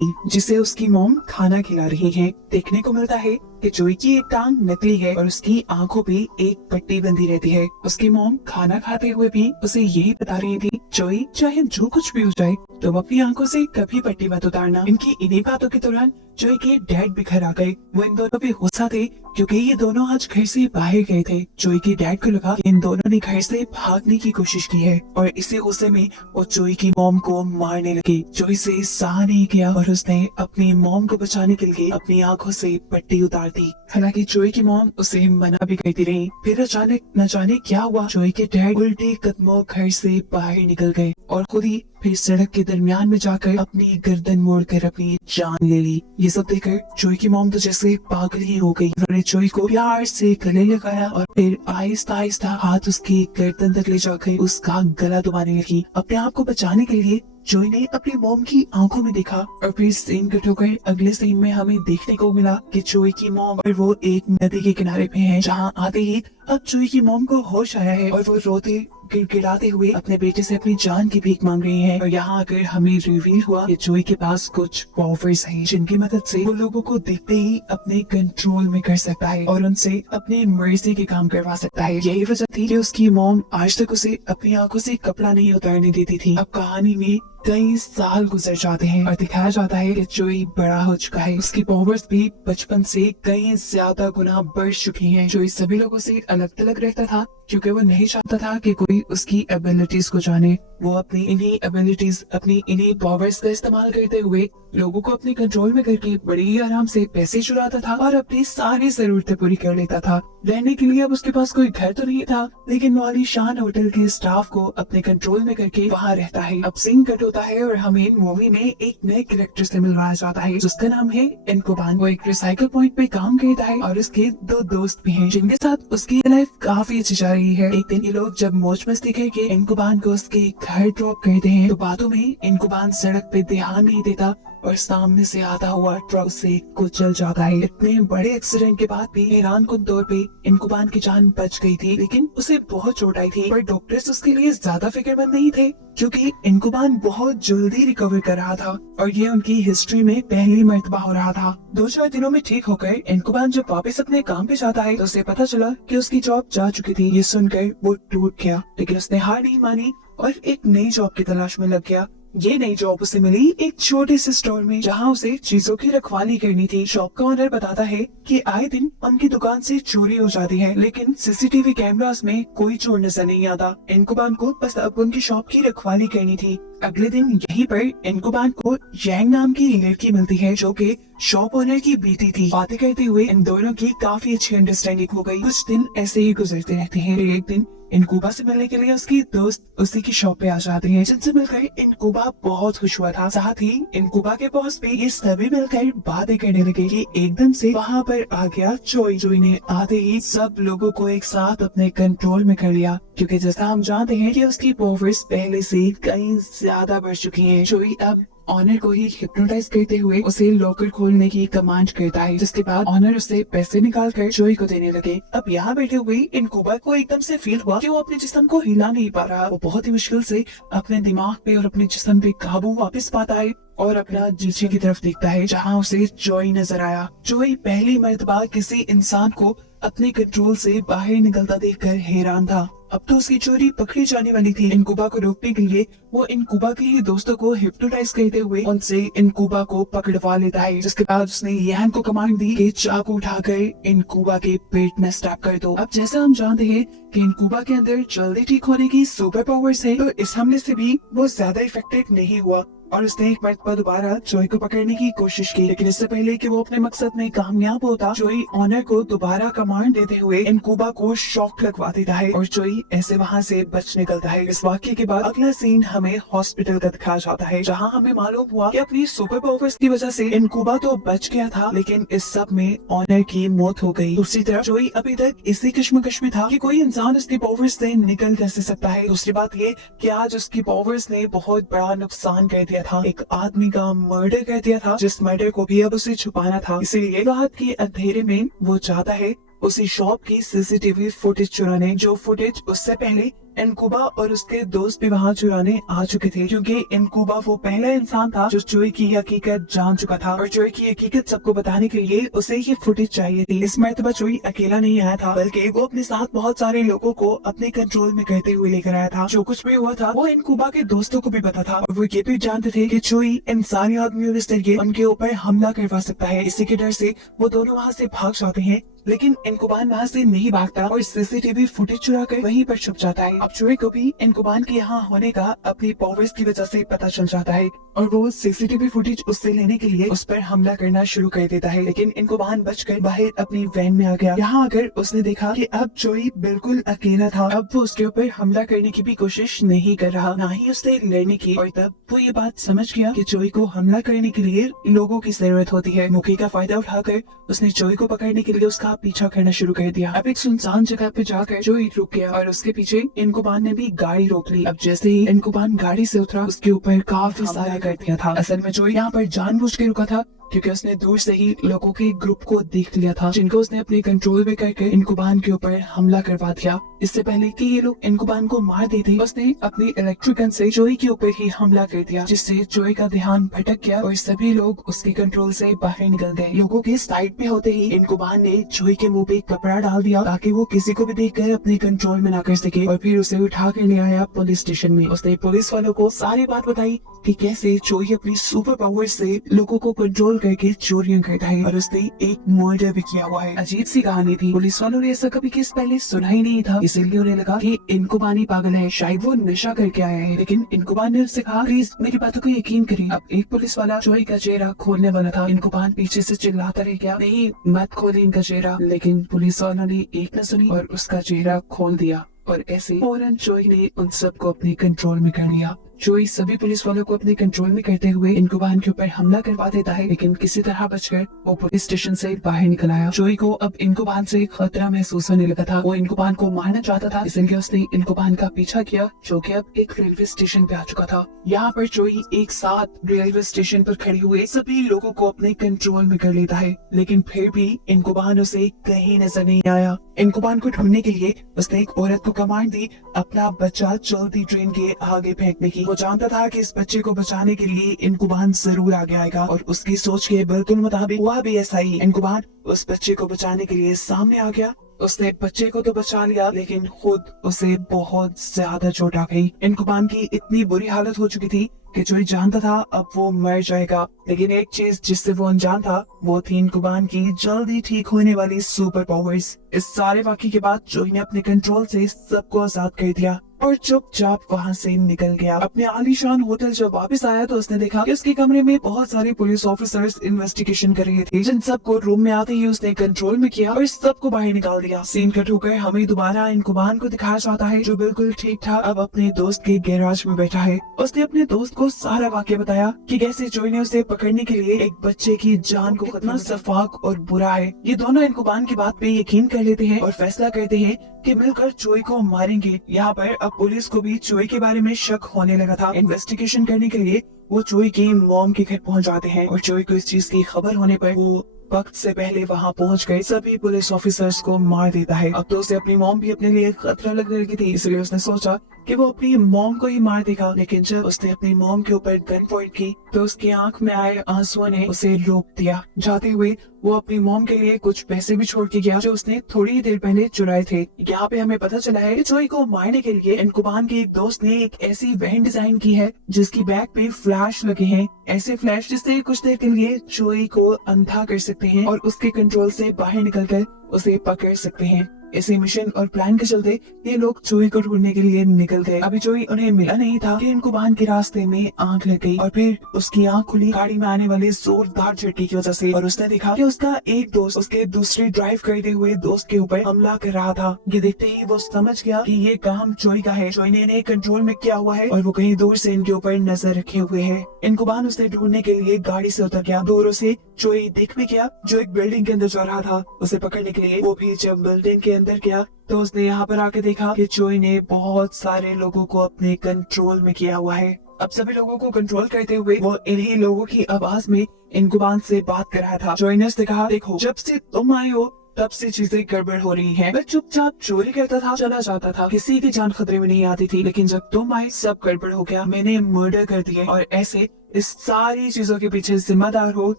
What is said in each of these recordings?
जिसे उसकी मॉम खाना खिला रही है। देखने को मिलता है कि जोई की एक टांग नकली है और उसकी आंखों पे एक पट्टी बंधी रहती है। उसकी मॉम खाना खाते हुए भी उसे यही बता रही थी, जोई चाहे जो कुछ भी हो जाए तुम अपनी आंखों से कभी पट्टी मत उतारना। इनकी इन्हीं बातों के दौरान जोई के डैड भी घर आ गए। वो इन दोनों पे गुस्सा थे क्योंकि ये दोनों आज घर से बाहर गए थे। जोई के डैड को लगा कि इन दोनों ने घर से भागने की कोशिश की है और इसी गुस्से में वो जोई की मॉम को मारने लगे। जोई से सहा नहीं किया और उसने अपनी मॉम को बचाने के लिए अपनी आंखों से पट्टी उतार दी। हालांकि जोई की मॉम उसे मना भी करती रही। फिर अचानक न जाने क्या हुआ, जोई के डैड उल्टे कदमों घर से बाहर निकल गए और खुद ही फिर सड़क के दरमियान में जाकर अपनी गर्दन मोड़कर अपनी जान ले ली। ये सब देखकर जोई की मॉम तो जैसे पागल ही हो गई। उन्होंने जोई को प्यार से गले लगाया और फिर आहिस्ता आहिस्ता हाथ उसकी गर्दन तक ले जाकर उसका गला दबाने लगी। अपने आप को बचाने के लिए जोई ने अपनी मॉम की आंखों में देखा और फिर सीन कट होकर अगले सीन में हमें देखने को मिला कि जोई की मॉम और वो एक नदी के किनारे पे हैं, जहां आते ही अब जोई की मॉम को होश आया है और वो रोते गिड़गिड़ाते हुए अपने बेटे से अपनी जान की भीख मांग रही है। और यहाँ आकर हमें रिवील हुआ कि जोई के पास कुछ पावर्स हैं जिनकी मदद से वो लोगों को देखते ही अपने कंट्रोल में कर सकता है और उनसे अपनी मर्जी के काम करवा सकता है। यही वजह थी कि उसकी मॉम आज तक उसे अपनी आंखों से कपड़ा नहीं उतारने देती थी। अब कहानी में कई साल गुजर जाते हैं और दिखाया जाता है कि जोई बड़ा हो चुका है। उसकी पावर्स भी बचपन से कई ज्यादा गुना बढ़ चुकी हैं। जोई सभी लोगों से अलग थलग रहता था क्योंकि वो नहीं चाहता था कि कोई उसकी एबिलिटीज को जाने। वो अपनी इन्हीं एबिलिटीज, अपनी इन्हीं पावर्स का इस्तेमाल करते हुए लोगों को अपने कंट्रोल में करके बड़े ही आराम से पैसे चुराता था और अपनी सारी जरूरतें पूरी कर लेता था। रहने के लिए अब उसके पास कोई घर तो नहीं था, लेकिन वो आलीशान होटल के स्टाफ को अपने कंट्रोल में करके वहाँ रहता है। अब सीन कट होता है और हमें मूवी में एक नए कैरेक्टर से मिलवाया जाता है जिसका नाम है इनकुबान। वो एक रिसाइकल पॉइंट पे काम करता है और उसके दो दोस्त भी हैं जिनके साथ उसकी लाइफ काफी अच्छी जा रही है। एक दिन ये लोग जब मौज मस्ती करके इनकुबान को उसके घर ड्रॉप करते हैं तो बातों में इनकुबान सड़क पे ध्यान नहीं देता और सामने से आता हुआ ट्रक से कुचल जाता है। इतने बड़े एक्सीडेंट के बाद भी हैरान कुन तौर पे इनकुबान की जान बच गई थी, लेकिन उसे बहुत चोट आई थी। पर डॉक्टर्स उसके लिए ज्यादा फिक्रमंद नहीं थे क्योंकि इनकुबान बहुत जल्दी रिकवर कर रहा था और ये उनकी हिस्ट्री में पहली मर्तबा हो रहा था। 2-4 दिनों में ठीक होकर इनकुबान जब वापस अपने काम पे जाता है तो उसे पता चला कि उसकी जॉब जा चुकी थी। ये सुनकर वो टूट गया, लेकिन उसने हार नहीं मानी और एक नई जॉब की तलाश में लग गया। ये नई जॉब उसे मिली एक छोटे से स्टोर में जहाँ उसे चीजों की रखवाली करनी थी। शॉप का ओनर बताता है कि आए दिन उनकी दुकान से चोरी हो जाती है, लेकिन सीसीटीवी कैमरास में कोई चोर नजर नहीं आता। इनकुबान को बस अब उनकी शॉप की रखवाली करनी थी। अगले दिन यहीं पर इनकुबान को यांग नाम की लड़की मिलती है जो कि शॉप ओनर की बेटी थी। बातें करते हुए इन दोनों की काफी अच्छी अंडरस्टैंडिंग हो गई। कुछ दिन ऐसे ही गुजरते रहते हैं। एक दिन इनकुबा से मिलने के लिए उसकी दोस्त उसी की शॉप पे आ जाते हैं, जिनसे मिलकर इनकुबा बहुत खुश हुआ था। साथ ही इनकुबा के बॉस पे ये सभी मिलकर बातें करने लगे कि एकदम से वहाँ पर आ गया जोई। जोई ने आते ही सब लोगों को एक साथ अपने कंट्रोल में कर लिया क्योंकि जैसा हम जानते हैं कि उसकी पावर्स पहले से कई ज्यादा बढ़ चुकी हैं। जोई अब ऑनर को ही हिप्नोटाइज करते हुए उसे लॉकर खोलने की कमांड करता है, जिसके बाद ऑनर उसे पैसे निकाल कर जोई को देने लगे। अब यहाँ बैठे हुए इनकुबा को एकदम से फील हुआ कि वो अपने जिस्म को हिला नहीं पा रहा। वो बहुत ही मुश्किल से अपने दिमाग पे और अपने जिस्म पे काबू वापस पाता है और अपना जीजे की तरफ देखता है जहाँ उसे जोई नजर आया। जोई पहली मर्तबा किसी इंसान को अपने कंट्रोल से बाहर निकलता देखकर हैरान था। अब तो उसकी चोरी पकड़ी जाने वाली थी। इनकुबा को रोकने के लिए वो इनकुबा के ही दोस्तों को हिप्नोटाइज करते हुए उनसे इनकुबा को पकड़वा लेता है, जिसके बाद उसने यांग को कमांड दी कि चाकू उठाकर इनकुबा के पेट में स्टैब कर दो। अब जैसा हम जानते हैं कि इनकुबा के अंदर जल्दी ठीक होने की सुपर पावर्स है, तो इस हमले से भी वो ज्यादा इफेक्टिव नहीं हुआ और उसने एक मर्तबा दोबारा जोई को पकड़ने की कोशिश की। लेकिन इससे पहले कि वो अपने मकसद में कामयाब होता, जोई ऑनर को दोबारा कमांड देते हुए इनकुबा को शॉक लगवा देता है और जोई ऐसे वहाँ से बच निकलता है। इस वाक्य के बाद अगला सीन हमें हॉस्पिटल का दिखाया जाता है, जहाँ हमें मालूम हुआ कि अपनी सुपर पावर्स की वजह से इनकुबा तो बच गया था, लेकिन इस सब में ऑनर की मौत हो गई। दूसरी तरफ जोई अभी तक इसी कश्मकश में था कि कोई इंसान उसकी पावर्स से निकल कैसे सकता है। दूसरी बात ये कि आज उसकी पावर्स ने बहुत बड़ा नुकसान कर दिया था। एक आदमी का मर्डर कर दिया था, जिस मर्डर को भी अब उसे छुपाना था। इसीलिए रात के अंधेरे में वो चाहता है उसी शॉप की सीसीटीवी फुटेज चुराने, जो फुटेज उससे पहले इनकुबा और उसके दोस्त भी वहाँ चुराने आ चुके थे, क्योंकि इनकुबा वो पहला इंसान था जो जोई की हकीकत जान चुका था और जोई की हकीकत सबको बताने के लिए उसे ये फुटेज चाहिए थी। इस मर्तबा जोई अकेला नहीं आया था, बल्कि वो अपने साथ बहुत सारे लोगों को अपने कंट्रोल में करते हुए लेकर आया था। जो कुछ भी हुआ था वो इनकुबा के दोस्तों को भी पता था और वो ये भी जानते थे कि जोई इन सारे आदमियों के जरिए उनके ऊपर हमला करवा सकता है। इसी के डर से वो दोनों वहाँ से भाग जाते हैं, लेकिन इनकुबान वहाँ से नहीं भागता और सीसीटीवी फुटेज चुरा कर वहीं पर छुप जाता है। अब जोई को भी इनकुबान के यहाँ होने का अपनी पावर्स की वजह से पता चल जाता है और वो सीसीटीवी फुटेज उससे लेने के लिए उस पर हमला करना शुरू कर देता है, लेकिन इनकुबान बचकर बाहर अपनी वैन में आ गया। यहाँ आकर उसने देखा कि अब जोई बिल्कुल अकेला था। अब वो उसके ऊपर हमला करने की भी कोशिश नहीं कर रहा, ना ही उससे लड़ने की। और तब वो ये बात समझ गया कि जोई को हमला करने के लिए लोगों की जरूरत होती है। मौके का फायदा उठाकर उसने जोई को पकड़ने के लिए उसका पीछा करना शुरू कर दिया। अब एक सुनसान जगह पे जाकर जोई रुक गया और उसके पीछे इनकुबान ने भी गाड़ी रोक ली। अब जैसे ही इनकुबान गाड़ी से उतरा उसके ऊपर काफी सारा कर दिया था। असल में जोई यहाँ पर जानबूझ के रुका था क्योंकि उसने दूर से ही लोगों के ग्रुप को देख लिया था, जिनको उसने अपने कंट्रोल में करके इनकुबान के ऊपर हमला करवा दिया। इससे पहले कि ये लोग इनकुबान को मार देते, उसने अपनी इलेक्ट्रिक गन से जोई के ऊपर ही हमला कर दिया, जिससे जोई का ध्यान भटक गया और सभी लोग उसके कंट्रोल से बाहर निकल गए। लोगों के साइड पे होते ही इनकुबान ने जोई के मुंह पे कपड़ा डाल दिया ताकि वो किसी को भी देखकर अपने कंट्रोल में ना कर सके और फिर उसे उठा कर ले आया पुलिस स्टेशन में। उसने पुलिस वालों को सारी बात बताई कि कैसे जोई अपनी सुपर पावर से लोगों को कंट्रोल करके चोरियां करता है और उसने एक मर्डर भी किया हुआ है। अजीब सी कहानी थी। पुलिस वालों ने ऐसा कभी केस पहले सुना ही नहीं था, इसीलिए उन्हें लगा कि इनकुबान ही पागल है, शायद वो नशा करके आया है। लेकिन इनकुबान ने उससे कहा प्लीज मेरी बातों को यकीन करें। अब एक पुलिस वाला जोई का चेहरा खोलने वाला था, इनकुबान पीछे से चिल्लाता रह गया नहीं मत खोले इनका चेहरा, लेकिन पुलिस वालों ने एक न सुनी और उसका चेहरा खोल दिया और ऐसे फौरन जोई ने उन सबको अपने कंट्रोल में कर लिया। जोई सभी पुलिस वालों को अपने कंट्रोल में करते हुए इनकुबान के ऊपर हमला करवा देता है, लेकिन किसी तरह बचकर वो पुलिस स्टेशन से बाहर निकल आया। जोई को अब इनकुबान से खतरा महसूस होने लगा था। वो इनकुबान को मारना चाहता था, इसलिए उसने इनकुबान का पीछा किया, जो कि अब एक रेलवे स्टेशन पे आ चुका था। यहाँ पर जोई एक साथ रेलवे स्टेशन पर खड़े हुए सभी लोगों को अपने कंट्रोल में कर लेता है, लेकिन फिर भी इनकुबान उसे कहीं नजर नहीं आया। इनकुबान को ढूंढने के लिए उसने एक औरत को कमांड दी अपना बच्चा चलती ट्रेन के आगे फेंकने की। वो जानता था कि इस बच्चे को बचाने के लिए इनकुबान जरूर आगे आएगा और उसकी सोच के बिल्कुल मुताबिक हुआ भी ऐसा ही। इनकुबान उस बच्चे को बचाने के लिए सामने आ गया। उसने बच्चे को तो बचा लिया, लेकिन खुद उसे बहुत ज्यादा चोट आ गई। इनकुबान की इतनी बुरी हालत हो चुकी थी कि जोई जानता था अब वो मर जाएगा, लेकिन एक चीज जिससे वो अनजान था वो थी इनकुबान की जल्दी ठीक होने वाली सुपर पावर्स। इस सारे वाक़ये के बाद जोई ने अपने कंट्रोल से सबको आजाद कर दिया और चुपचाप वहाँ से निकल गया। अपने आलीशान होटल जब वापस आया तो उसने देखा कि उसके कमरे में बहुत सारे पुलिस ऑफिसर्स इन्वेस्टिगेशन कर रहे थे, जिन सबको रूम में आते ही उसने कंट्रोल में किया और सबको बाहर निकाल दिया। सीन कट होकर हमें दोबारा इनकुबान को दिखाया जाता है, जो बिल्कुल ठीक ठाक अब अपने दोस्त के गैराज में बैठा है। उसने अपने दोस्त को सारा वाक़या बताया कि कैसे जोई ने उसे पकड़ने के लिए एक बच्चे की जान को कितना सफाक और बुरा है। ये दोनों इनकुबान की बात पे यकीन कर लेते हैं और फैसला करते हैं कि मिलकर जोई को मारेंगे। यहाँ पर अब पुलिस को भी जोई के बारे में शक होने लगा था। इन्वेस्टिगेशन करने के लिए वो जोई की मॉम के घर पहुंच जाते हैं और जोई को इस चीज की खबर होने पर वो वक्त से पहले वहाँ पहुँच गए सभी पुलिस ऑफिसर्स को मार देता है। अब तो उसे अपनी मॉम भी अपने लिए खतरा लगने लगी थी, इसलिए उसने सोचा कि वो अपनी मॉम को ही मार देगा। लेकिन जब उसने अपनी मॉम के ऊपर गन पॉइंट की तो उसकी आंख में आए आंसुओं ने उसे रोक दिया। जाते हुए वो अपनी मॉम के लिए कुछ पैसे भी छोड़ के गया, जो उसने थोड़ी ही देर पहले चुराए थे। यहाँ पे हमें पता चला है कि जोई को मारने के लिए इनकुबान के एक दोस्त ने एक ऐसी वैन डिजाइन की है जिसकी बैक पे फ्लैश लगे हैं, ऐसे फ्लैश जिससे कुछ देर के लिए जोई को अंधा कर सकते हैं और उसके कंट्रोल से बाहर निकलकर उसे पकड़ सकते हैं। इसी मिशन और प्लान के चलते ये लोग जोई को ढूंढने के लिए निकल गए। अभी जोई उन्हें मिला नहीं था कि इनकुबान के रास्ते में आंख लग गई और फिर उसकी आंख खुली गाड़ी में आने वाले जोरदार झटके की वजह से, और उसने देखा कि उसका एक दोस्त उसके दूसरे ड्राइव करते हुए दोस्त के ऊपर हमला कर रहा था। ये देखते ही वो समझ गया कि ये काम जोई का है। जोई ने इन्हें कंट्रोल में किया हुआ है और वो कहीं दूर से इनके ऊपर नजर रखे हुए है। इनकुबान उसे ढूंढने के लिए गाड़ी से उतर गया। दूर से जोई दिख भी गया जो एक बिल्डिंग के अंदर जा रहा था। उसे पकड़ने के लिए वो भी जब बिल्डिंग के अंदर गया तो उसने यहाँ पर आके देखा कि जोई ने बहुत सारे लोगों को अपने कंट्रोल में किया हुआ है। अब सभी लोगों को कंट्रोल करते हुए वो इन्हीं लोगों की आवाज में इनकुबान से बात कर रहा था। जोई ने उससे कहा देखो, जब से तुम आए हो तब से चीजें गड़बड़ हो रही हैं। मैं चुपचाप चोरी करता था, चला जाता था, किसी की जान खतरे में नहीं आती थी, लेकिन जब तुम आए सब गड़बड़ हो गया। मैंने मर्डर कर दिए और ऐसे इस सारी चीजों के पीछे जिम्मेदार हो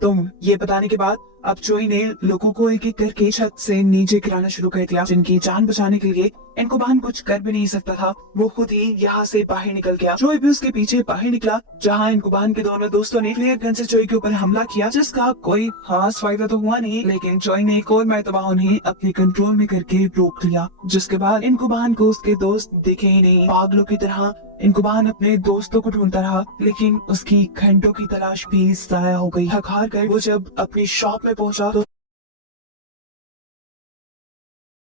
तुम। ये बताने के बाद अब जोई ने लोगों को एक एक करके छत से नीचे गिराना शुरू कर दिया, जिनकी जान बचाने के लिए इनकुबान कुछ कर भी नहीं सकता था। वो खुद ही यहाँ से बाहर निकल गया। जोई भी उसके पीछे बाहर निकला, जहाँ इनकुबान के दोनों दोस्तों ने फ्लेयर गन से जोई के ऊपर हमला किया, जिसका कोई खास फायदा तो हुआ नहीं, लेकिन जोई ने एक और मर्तबा उन्हें अपने कंट्रोल में करके रोक लिया। जिसके बाद इनकुबान को उसके दोस्त दिखे ही नहीं। पागलों की तरह इनकुबान अपने दोस्तों को ढूंढता रहा, लेकिन उसकी घंटों की तलाश भी जाया हो गई। थक हार कर वो जब अपनी शॉप में पहुंचा तो